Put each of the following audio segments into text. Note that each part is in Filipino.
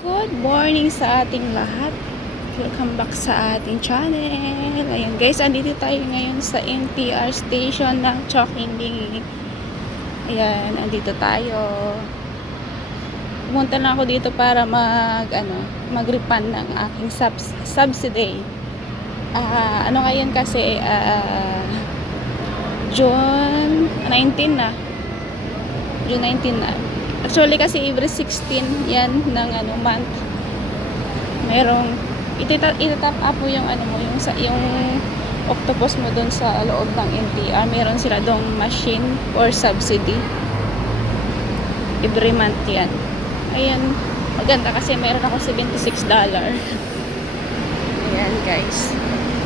Good morning sa ating lahat. Welcome back sa ating channel. Ayan guys, andito tayo ngayon sa NTR station ng Chokinding. Ayan, andito tayo. Pumunta na ako dito para mag-refund ng aking subsidy. Ngayon kasi June 19 na. June 19 na. Actually kasi every 16 yan ng month. Merong itatap up mo yung yung octopus mo doon sa loob ng NTR. Meron sila dong machine or subsidy. Every month yan. Ayan, maganda kasi meron ako $76. Ayan guys.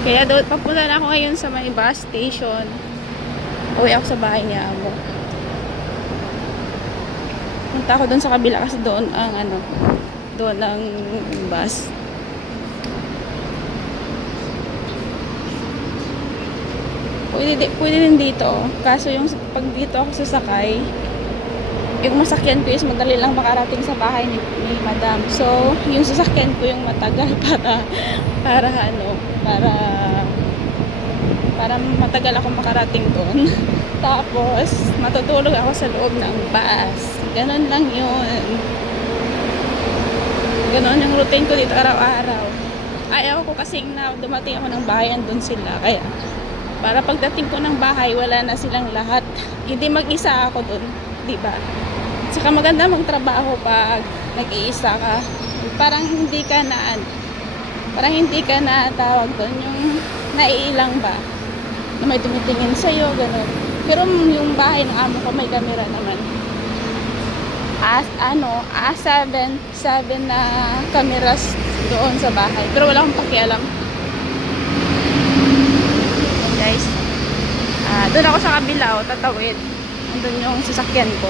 Kaya doon papunta na ako ngayon sa may bus station. Uwi ako sa bahay niya ako. Punta ako doon sa kabila kasi doon ang doon ang bus. Pwede din dito. Kaso yung pag dito ako sasakay, yung masakyan ko is madali lang makarating sa bahay ni Madam. So, yung sasakyan ko yung matagal para matagal ako makarating doon. Tapos, matutulog ako sa loob ng bus. Ganon lang yun. Ganon yung routine ko dito araw-araw. Ayaw ko kasing na dumating ako ng bahay, andun sila. Kaya, para pagdating ko ng bahay, wala na silang lahat. Hindi mag-isa ako dun. Diba? Saka maganda magtrabaho pag nag-iisa ka. Parang hindi ka na tawag dun. Yung naiilang ba? Na may tumitingin sa'yo, ganon. Pero yung bahay ng amo ko may camera naman. Seven na cameras doon sa bahay. Pero wala akong pakialam. Guys, doon ako sa kabila, tatawid. Doon yung sasakyan ko.